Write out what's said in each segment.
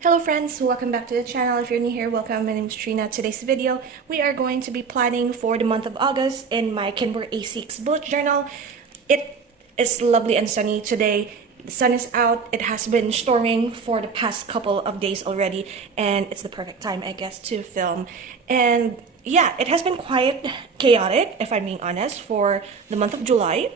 Hello friends, welcome back to the channel. If you're new here, welcome. My name is Trina. Today's video, we are going to be planning for the month of August in my Kinber A6 bullet journal. It is lovely and sunny today. The sun is out. It has been storming for the past couple of days already, and it's the perfect time, I guess, to film. And yeah, it has been quite chaotic, if I'm being honest, for the month of July.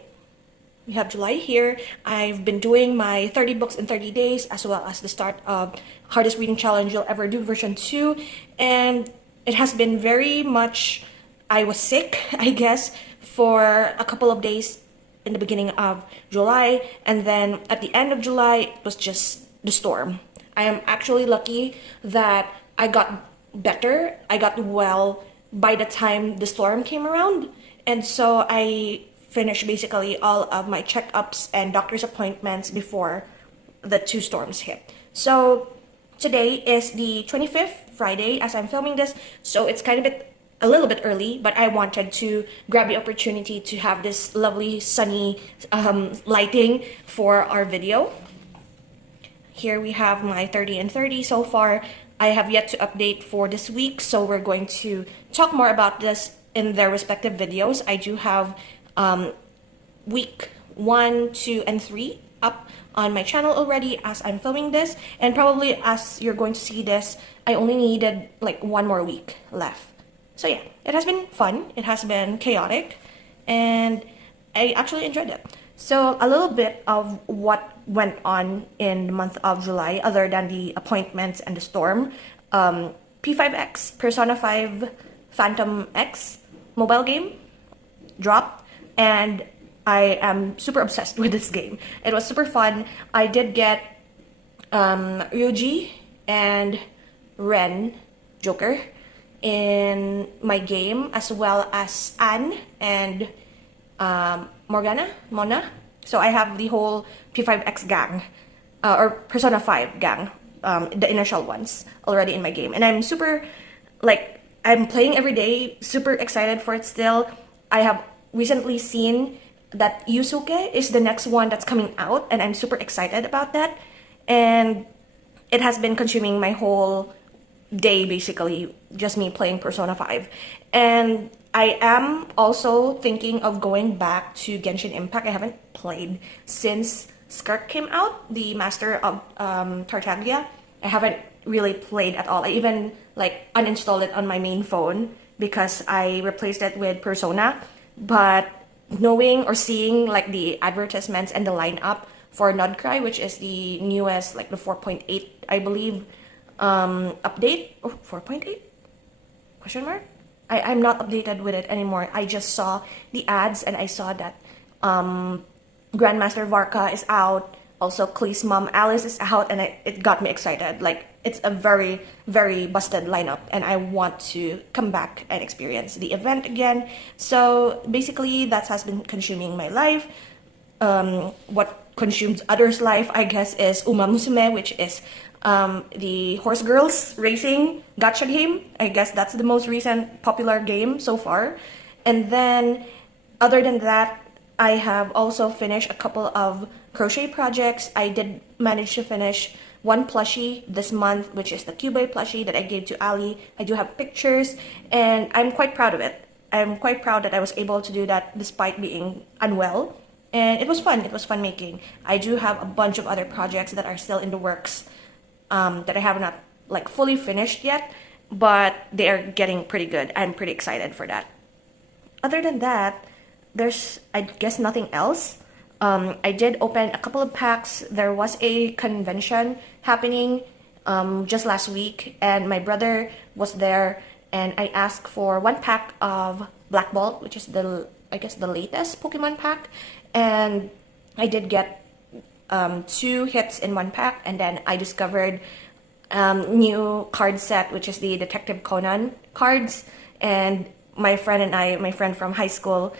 We have July here. I've been doing my 30 books in 30 days, as well as the start of Hardest Reading Challenge You'll Ever Do version 2. And it has been very much, I was sick, I guess, for a couple of days in the beginning of July. And then at the end of July, it was just the storm. I am actually lucky that I got better. I got well by the time the storm came around. And so I finished basically all of my checkups and doctor's appointments before the two storms hit. So today is the 25th, Friday, as I'm filming this, so it's kind of a little bit early, but I wanted to grab the opportunity to have this lovely sunny lighting for our video. Here we have my 30 and 30 so far. I have yet to update for this week, so we're going to talk more about this in their respective videos. I do have week 1, 2, and 3 up on my channel already as I'm filming this, and probably as you're going to see this, I only needed like one more week left. So yeah, it has been fun, it has been chaotic, and I actually enjoyed it. So a little bit of what went on in the month of July other than the appointments and the storm. P5X, Persona 5 Phantom X mobile game dropped, and I am super obsessed with this game. It was super fun. I did get Ryuji and Ren, Joker, in my game, as well as Anne and Mona. So I have the whole P5X gang, or Persona 5 gang, the initial ones, already in my game. And I'm super, I'm playing every day, super excited for it still. I have recently seen that Yusuke is the next one that's coming out, and I'm super excited about that. And it has been consuming my whole day, basically, just me playing Persona 5. And I am also thinking of going back to Genshin Impact. I haven't played since Skirk came out, the Master of Tartaglia. I haven't really played at all. I even uninstalled it on my main phone because I replaced it with Persona. But knowing or seeing the advertisements and the lineup for Nodcry, which is the newest, the 4.8, I believe, update. Oh, 4.8? Question mark? I'm not updated with it anymore. I just saw the ads and I saw that Grandmaster Varka is out. Also, Klee's mom Alice is out, and it got me excited. It's a very, very busted lineup, and I want to come back and experience the event again. So basically, that has been consuming my life. What consumes others' life, I guess, is Uma Musume, which is the horse girls racing gacha game. I guess that's the most recent popular game so far. And then, other than that, I have also finished a couple of crochet projects. I did manage to finish one plushie this month, which is the Cubey plushie that I gave to Ali. I do have pictures, and I'm quite proud of it. I'm quite proud that I was able to do that despite being unwell. And it was fun. It was fun making. I do have a bunch of other projects that are still in the works that I have not fully finished yet, but they are getting pretty good. I'm pretty excited for that. Other than that, there's, I guess, nothing else. I did open a couple of packs. There was a convention happening just last week, and my brother was there, and I asked for one pack of Black Bolt, which is I guess the latest Pokemon pack, and I did get 2 hits in one pack, and then I discovered new card set, which is the Detective Conan cards, and my friend from high school,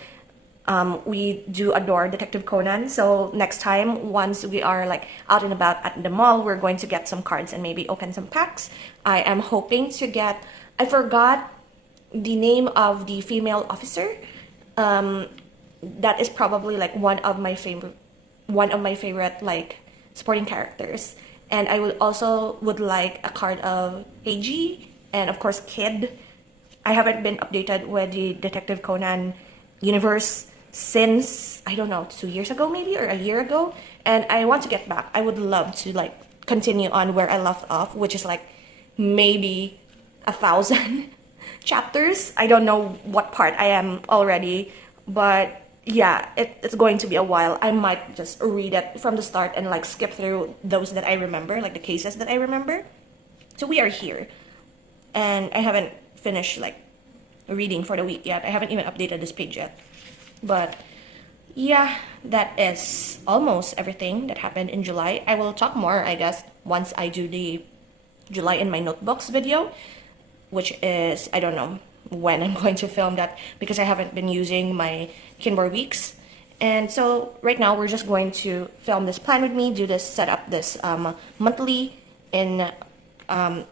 we do adore Detective Conan. So next time, once we are out and about at the mall, we're going to get some cards and maybe open some packs. I am hoping to get, I forgot the name of the female officer. That is probably one of my favorite supporting characters. And I would like a card of AG and of course Kid. I haven't been updated with the Detective Conan universe since, I don't know, 2 years ago maybe, or a year ago. And I want to get back. I would love to like continue on where I left off, which is like maybe 1,000 chapters. I don't know what part I am already, but yeah, it's going to be a while. I might just read it from the start and like skip through those that I remember, like the cases that I remember. So we are here, and I haven't finished like reading for the week yet. I haven't even updated this page yet. But yeah, that is almost everything that happened in July. I will talk more, I guess, once I do the July in my notebooks video, which is, I don't know when I'm going to film that because I haven't been using my Kinbor weeks. And so right now we're just going to film this plan with me, do this, set up this monthly in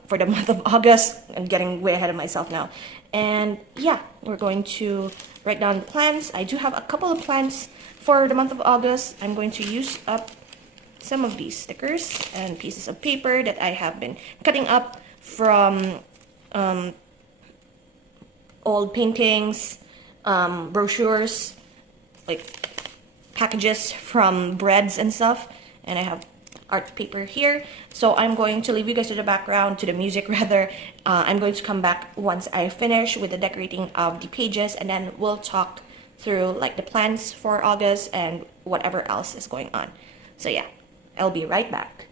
for the month of August. I'm getting way ahead of myself now. And yeah, we're going to write down the plans. I do have a couple of plans for the month of August. I'm going to use up some of these stickers and pieces of paper that I have been cutting up from old paintings, brochures, like packages from breads and stuff. And I have art paper here. So I'm going to leave you guys to the background, to the music rather. I'm going to come back once I finish with the decorating of the pages, and then we'll talk through like the plans for August and whatever else is going on. So yeah, I'll be right back.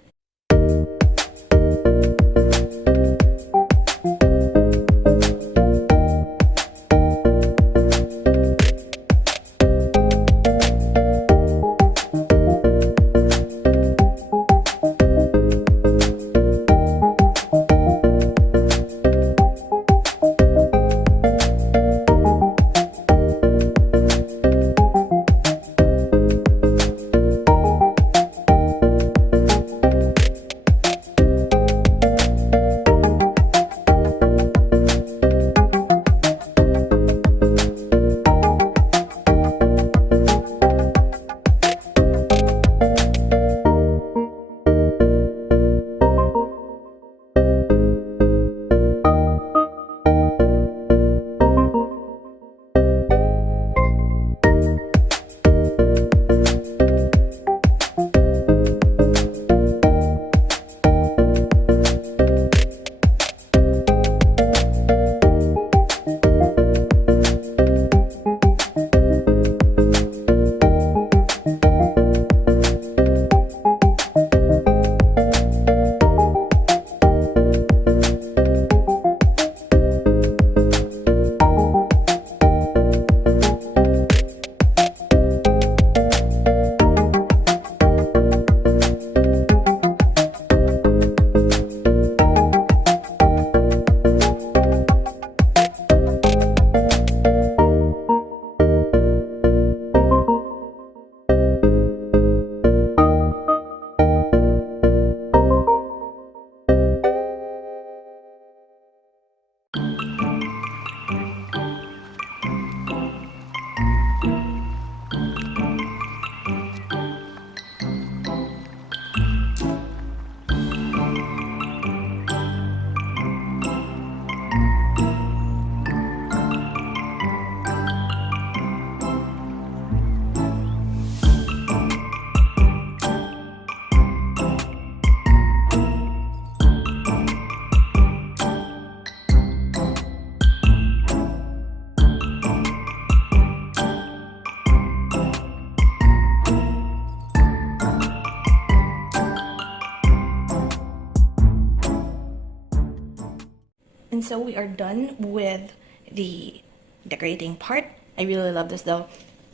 And so we are done with the decorating part. I really love this though.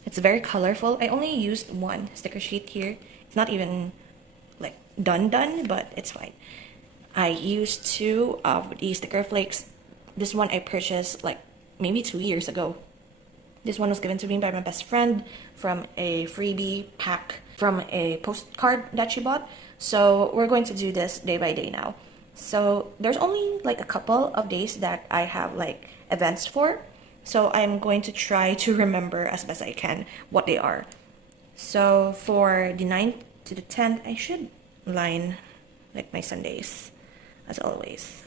It's very colorful. I only used one sticker sheet here. It's not even like done, but it's fine. I used 2 of the sticker flakes. This one I purchased like maybe 2 years ago. This one was given to me by my best friend from a freebie pack from a postcard that she bought. So we're going to do this day by day now. So there's only like a couple of days that I have like events for. So I'm going to try to remember as best I can what they are. So for the 9th to the 10th, I should line like my Sundays, as always.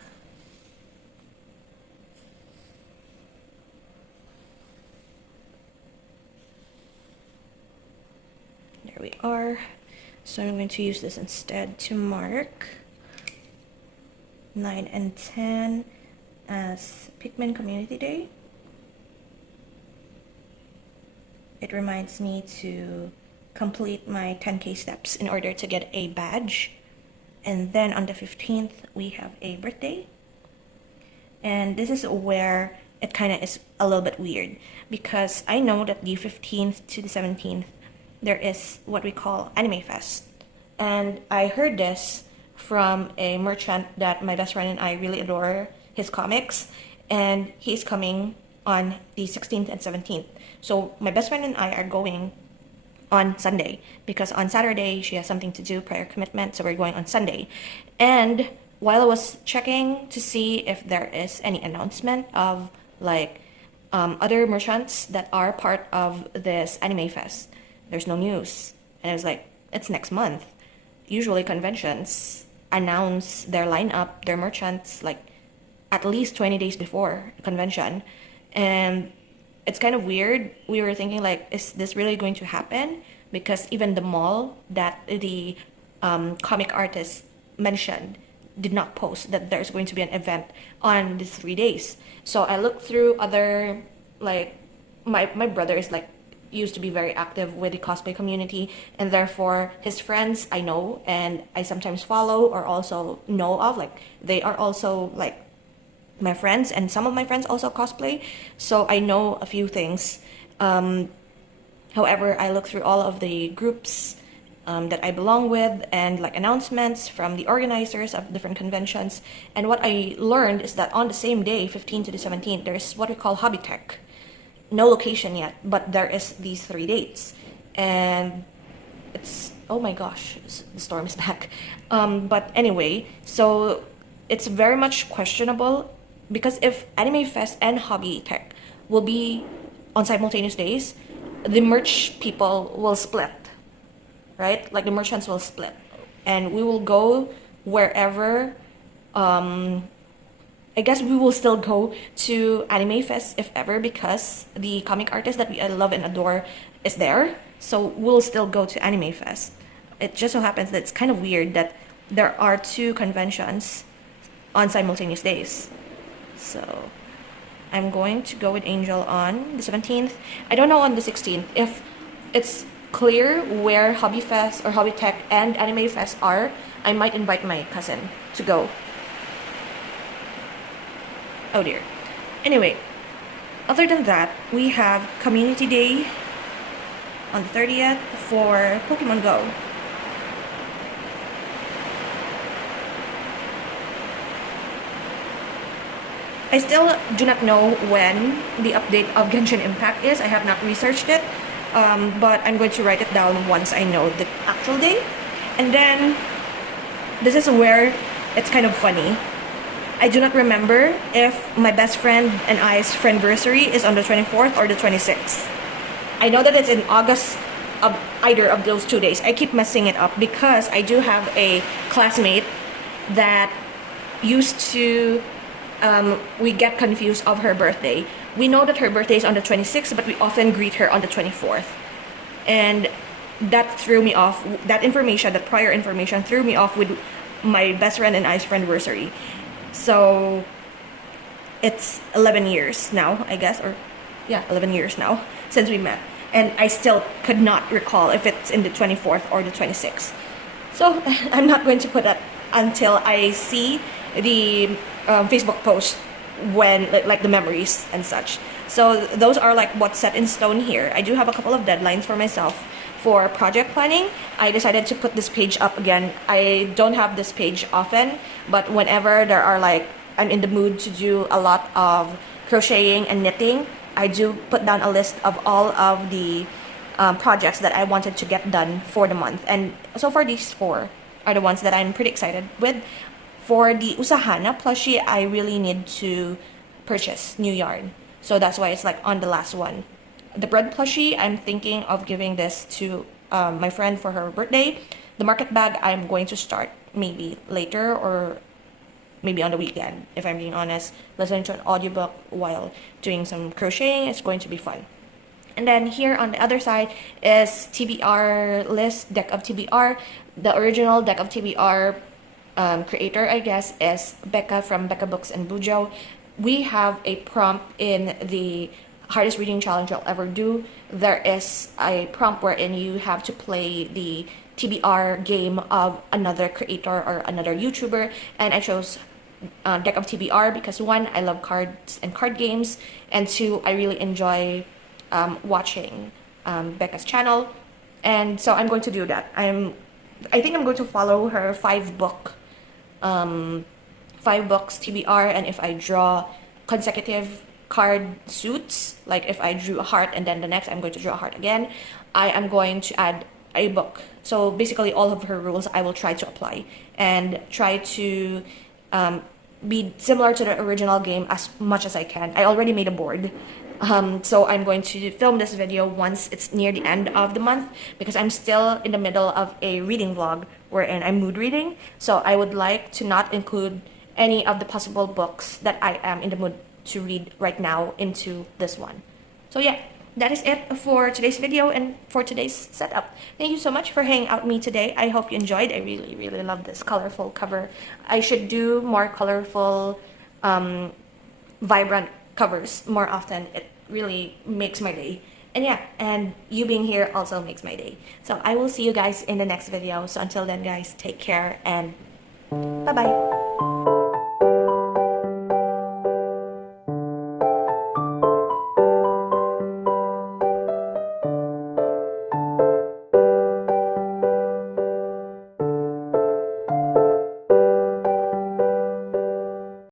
There we are. So I'm going to use this instead to mark 9 and 10 as Pikmin Community Day. It reminds me to complete my 10K steps in order to get a badge. And then on the 15th, we have a birthday. And this is where it kind of is a little bit weird, because I know that the 15th to the 17th, there is what we call Anime Fest. And I heard this from a merchant that my best friend and I really adore his comics, and he's coming on the 16th and 17th. So my best friend and I are going on Sunday, because on Saturday she has something to do, prior commitment, so we're going on Sunday. And while I was checking to see if there is any announcement of like other merchants that are part of this Anime Fest, there's no news. And I was like, it's next month. Usually conventions announce their lineup, their merchants, like at least 20 days before convention. And it's kind of weird. We were thinking like, is this really going to happen? Because even the mall that the comic artist mentioned did not post that there's going to be an event on these 3 days. So I looked through other, like, my brother is like, used to be very active with the cosplay community, and therefore his friends I know and I sometimes follow or also know of, like they are also like my friends, and some of my friends also cosplay, so I know a few things. However, I look through all of the groups that I belong with and like announcements from the organizers of different conventions, and what I learned is that on the same day, 15th to the 17th, there's what we call Hobby Tech. No location yet, but there is these 3 dates, and it's, oh my gosh, the storm is back. But anyway, so it's very much questionable, because if Anime Fest and Hobby Tech will be on simultaneous days, the merch people will split, right? Like the merchants will split, and we will go wherever. I guess we will still go to Anime Fest if ever, because the comic artist that we love and adore is there. So we'll still go to Anime Fest. It just so happens that it's kind of weird that there are 2 conventions on simultaneous days. So I'm going to go with Angel on the 17th. I don't know on the 16th. If it's clear where Hobby Fest or Hobby Tech and Anime Fest are, I might invite my cousin to go. Oh dear. Anyway, other than that, we have Community Day on the 30th for Pokemon Go. I still do not know when the update of Genshin Impact is. I have not researched it, but I'm going to write it down once I know the actual date. And then, this is where it's kind of funny. I do not remember if my best friend and I's friendversary is on the 24th or the 26th. I know that it's in August of either of those 2 days. I keep messing it up because I do have a classmate that used to, we get confused of her birthday. We know that her birthday is on the 26th, but we often greet her on the 24th. And that threw me off. That information, that prior information threw me off with my best friend and I's friendversary. So it's 11 years now, I guess, or yeah, 11 years now since we met, and I still could not recall if it's in the 24th or the 26th. So I'm not going to put that until I see the Facebook post when like the memories and such. So those are like what's set in stone here. I do have a couple of deadlines for myself for project planning. I decided to put this page up again. I don't have this page often, but whenever there are like, I'm in the mood to do a lot of crocheting and knitting, I do put down a list of all of the projects that I wanted to get done for the month. And so far these 4 are the ones that I'm pretty excited with. For the Usahana plushie, I really need to purchase new yarn. So that's why it's like on the last one. The bread plushie, I'm thinking of giving this to my friend for her birthday. The market bag, I'm going to start maybe later or maybe on the weekend, if I'm being honest. Listening to an audiobook while doing some crocheting is going to be fun. And then here on the other side is TBR list, deck of TBR. The original deck of TBR creator, I guess, is Becca from Becca Books and Bujo. We have a prompt in the hardest reading challenge I'll ever do. There is a prompt wherein you have to play the TBR game of another creator or another YouTuber, and I chose deck of TBR because one, I love cards and card games, and two, I really enjoy watching Becca's channel, and so I'm going to do that. I think I'm going to follow her 5 books TBR, and if I draw consecutive card suits, like if I drew a heart and then the next I'm going to draw a heart again, I am going to add a book. So basically all of her rules I will try to apply and try to be similar to the original game as much as I can. I already made a board. So I'm going to film this video once it's near the end of the month because I'm still in the middle of a reading vlog wherein I'm mood reading. So I would like to not include any of the possible books that I am in the mood to read right now into this one. So yeah, that is it for today's video and for today's setup. Thank you so much for hanging out with me today. I hope you enjoyed. I really love this colorful cover. I should do more colorful, vibrant covers more often. It really makes my day. And yeah, and you being here also makes my day. So I will see you guys in the next video. So until then guys, take care and bye bye.